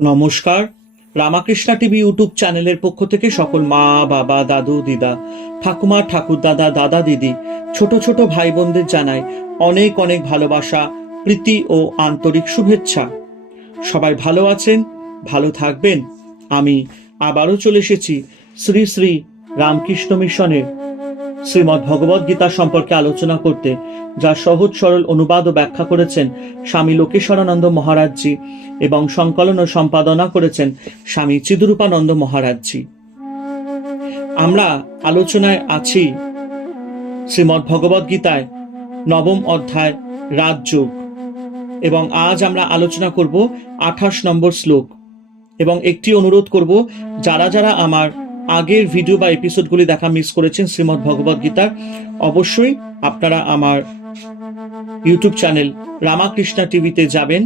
নমস্কার। Ramakrishna TV YouTube চ্যানেলের পক্ষ থেকে সকল মা, বাবা, দাদু, দিদা, ঠাকুমা, ঠাকুরদাদা, দাদা, দিদি, ছোট ছোট ভাই বোনদের জানাই অনেক অনেক ভালোবাসা, প্রীতি ও আন্তরিক শুভেচ্ছা। সবাই ভালো আছেন, ভালো থাকবেন। আমি আবারও চলে এসেছি শ্রী শ্রী রামকৃষ্ণ মিশনের শ্রীমদ্ ভগবদ গীতা সম্পর্কে আলোচনা করতে, যা সহজ সরল অনুবাদ ও ব্যাখ্যা করেছেন স্বামী লোকেশ্বরানন্দ মহারাজজি এবং সংকলন ও সম্পাদনা করেছেন স্বামী চিদরূপানন্দ মহারাজজি। আমরা আলোচনায় আছি শ্রীমদ্ ভগবদ গীতায় নবম অধ্যায় রাজযোগ, এবং আজ আমরা আলোচনা করব 28 নম্বর শ্লোক। এবং একটি অনুরোধ করব, যারা যারা আমার আগের ভিডিও বা এপিসোডগুলি দেখা মিস করেছেন শ্রীমদ্ ভগবদ গীতার, অবশ্যই আপনারা আমার ইউটিউব চ্যানেল রামাকৃষ্ণা টিভিতে যাবেন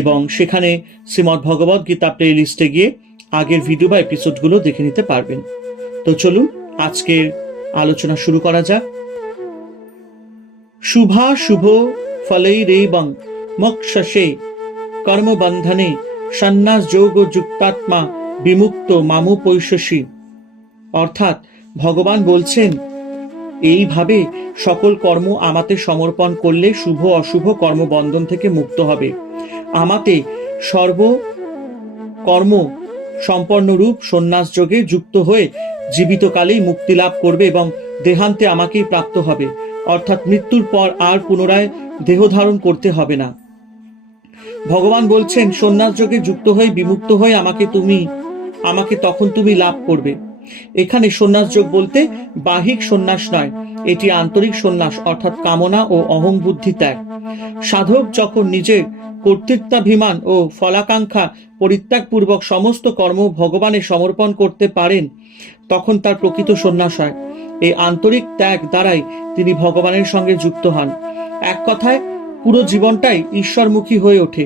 এবং সেখানে শ্রীমদ্ ভগবদ গীতা প্লে লিস্টে গিয়ে আগের ভিডিও বা এপিসোডগুলো দেখে নিতে পারবেন। তো চলুন আজকের আলোচনা শুরু করা যাক। শুভা শুভ ফলৈরেবং মোক্ষসে কর্মবন্ধনে সন্ন্যাস যোগ যুক্তাত্মা বিমুক্ত মামু পৈশসী। অর্থাৎ ভগবান বলছেন, এইভাবে সকল কর্ম আমাতে সমর্পণ করলে শুভ অশুভ কর্মবন্ধন থেকে মুক্ত হবে। আমাতে সর্ব কর্ম সম্পন্নরূপ সন্ন্যাস যোগে যুক্ত হয়ে জীবিতকালেই মুক্তি লাভ করবে এবং দেহান্তে আমাকেই প্রাপ্ত হবে। অর্থাৎ মৃত্যুর পর আর পুনরায় দেহ ধারণ করতে হবে না। ভগবান বলছেন, সন্ন্যাস যোগে যুক্ত হয়ে বিমুক্ত হয়ে আমাকে তখন তুমি লাভ করবে। এখানে সন্ন্যাস যোগ বলতে বাহিক সন্ন্যাস নয়, এটি আন্তরিক সন্ন্যাস, অর্থাৎ কামনা ও অহং বুদ্ধি ত্যাগ। সাধক যখন নিজের কর্তৃত্বাভিমান ও ফলাকাঙ্ক্ষা পরিত্যাগ পূর্বক সমস্ত কর্ম ভগবানে সমর্পণ করতে পারেন, তখন তার প্রকৃত সন্ন্যাস হয়। এই আন্তরিক ত্যাগ দ্বারাই তিনি ভগবানের সঙ্গে যুক্ত হন। এক কথায় পুরো জীবনটাই ঈশ্বরমুখী হয়ে ওঠে।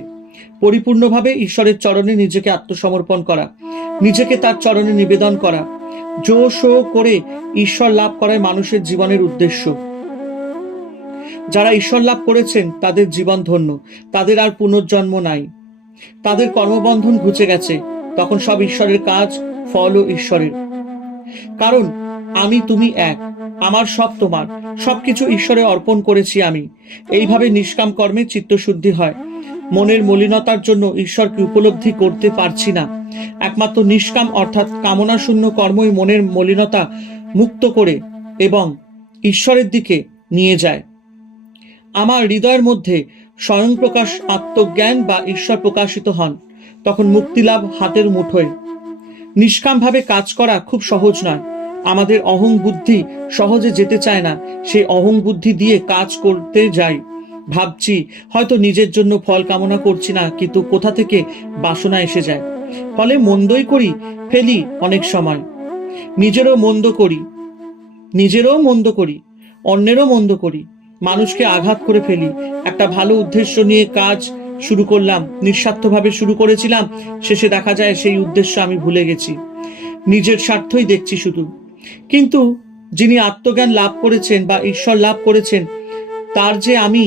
পরিপূর্ণভাবে ঈশ্বরের চরণে নিজেকে আত্মসমর্পণ করা, নিজেকে তার চরণে নিবেদন করা, জো শো করে ঈশ্বর লাভ করাই মানুষের জীবনের উদ্দেশ্য। যারা ঈশ্বর লাভ করেছেন তাদের জীবন ধন্য, তাদের আর পুনর্জন্ম নাই, তাদের কর্মবন্ধন ঘুচে গেছে। তখন সব ঈশ্বরের কাজ, ফলও ঈশ্বরের। কারণ আমি তুমি এক, আমার সব তোমার, সবকিছু ঈশ্বরে অর্পণ করেছি আমি। এইভাবে নিষ্কাম কর্মে চিত্তশুদ্ধি হয়। মনের মলিনতার জন্য ঈশ্বরকে উপলব্ধি করতে পারছি না। একমাত্র নিষ্কাম অর্থাৎ কামনা শূন্য কর্মই মনের মলিনতা মুক্ত করে এবং ঈশ্বরের দিকে নিয়ে যায়। আমার হৃদয়ের মধ্যে স্বয়ং প্রকাশ আত্মজ্ঞান বা ঈশ্বর প্রকাশিত হন, তখন মুক্তিলাভ হাতের মুঠোয়। নিষ্কামভাবে কাজ করা খুব সহজ নয়। আমাদের অহং বুদ্ধি সহজে যেতে চায় না। সেই অহং বুদ্ধি দিয়ে কাজ করতে যাই, ভাবছি হয়তো নিজের জন্য ফল কামনা করছি না, কিন্তু কোথা থেকে বাসনা এসে যায়। ফলে মন্দই করি ফেলি, অনেক সময় নিজেরও মন্দ করি, অন্যেরও মন্দ করি, মানুষকে আঘাত করে ফেলি। একটা ভালো উদ্দেশ্য নিয়ে কাজ শুরু করলাম, নিঃস্বার্থভাবে শুরু করেছিলাম, শেষে দেখা যায় সেই উদ্দেশ্য আমি ভুলে গেছি, নিজের স্বার্থই দেখছি শুধু। কিন্তু যিনি আত্মজ্ঞান লাভ করেছেন বা ঈশ্বর লাভ করেছেন, তার যে আমি,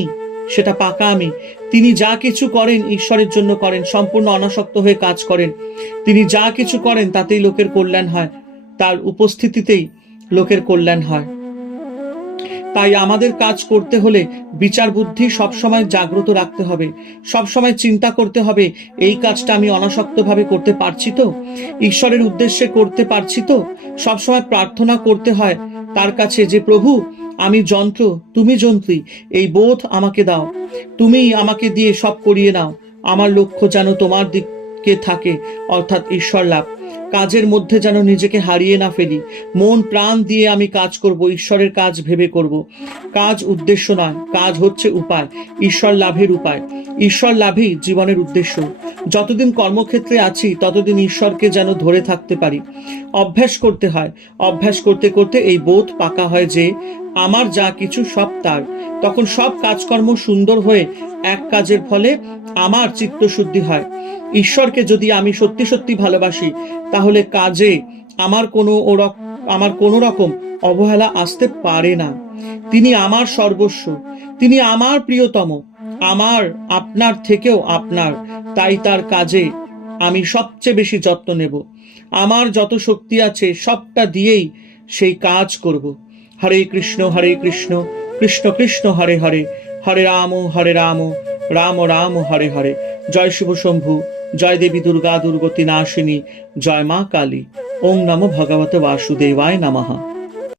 সেটা পাকা আমি। তিনি যা কিছু করেন ঈশ্বরের জন্য করেন, সম্পূর্ণ অনাসক্ত হয়ে কাজ করেন। তিনি যা কিছু করেন তাতেই লোকের কল্যাণ হয়, তার উপস্থিতিতেই লোকের কল্যাণ হয়। তাই আমাদের কাজ করতে হলে বিচার বুদ্ধি সবসময় জাগ্রত রাখতে হবে। সবসময় চিন্তা করতে হবে, এই কাজটা আমি অনাসক্তভাবে করতে পারছি তো, ঈশ্বরের উদ্দেশ্যে করতে পারছি তো। সবসময় প্রার্থনা করতে হয় তার কাছে যে, প্রভু আমি যন্ত্র, তুমি যন্ত্রী, এই বোধ আমাকে দাও, তুমি আমাকে দিয়ে সব করিয়ে নাও। আমার লক্ষ্য যেন তোমার দিকে থাকে, অর্থাৎ ঈশ্বর লাভ। কাজের মধ্যে যেন নিজেকে হারিয়ে না ফেলি। মন প্রাণ দিয়ে আমি কাজ করব, ঈশ্বরের কাজ ভেবে করব। কাজ উদ্দেশ্য নয়, কাজ হচ্ছে উপায়, ঈশ্বর লাভের উপায়। ঈশ্বর লাভই জীবনের উদ্দেশ্য। যতদিন কর্মক্ষেত্রে আছি ততদিন ঈশ্বরকে যেন ধরে থাকতে পারি। অভ্যাস করতে হয়, অভ্যাস করতে করতে এই বোধ পাকা হয় যে আমার যা কিছু সব তার। তখন সব কাজকর্ম সুন্দর হয়ে এক কাজের ফলে আমার চিত্তশুদ্ধি হয়। ঈশ্বরকে যদি আমি সত্যি সত্যি ভালোবাসি, তাহলে কাজে আমার কোনো রকম অবহেলা আসতে পারে না। তিনি আমার সর্বস্ব, তিনি আমার প্রিয়তম, আমার আপনার থেকেও আপনার। তাই তার কাজে আমি সবচেয়ে বেশি যত্ন নেব। আমার যত শক্তি আছে সবটা দিয়েই সেই কাজ করব। হরে কৃষ্ণ কৃষ্ণ কৃষ্ণ হরে হরে, হরে রাম রাম রাম হরে হরে। জয় শিব শম্ভু, জয় দেবী দুর্গা দুর্গতি নাশিনী, জয় মা কালী। ওং নমো ভগবতে বাসুদেবায় নমঃ।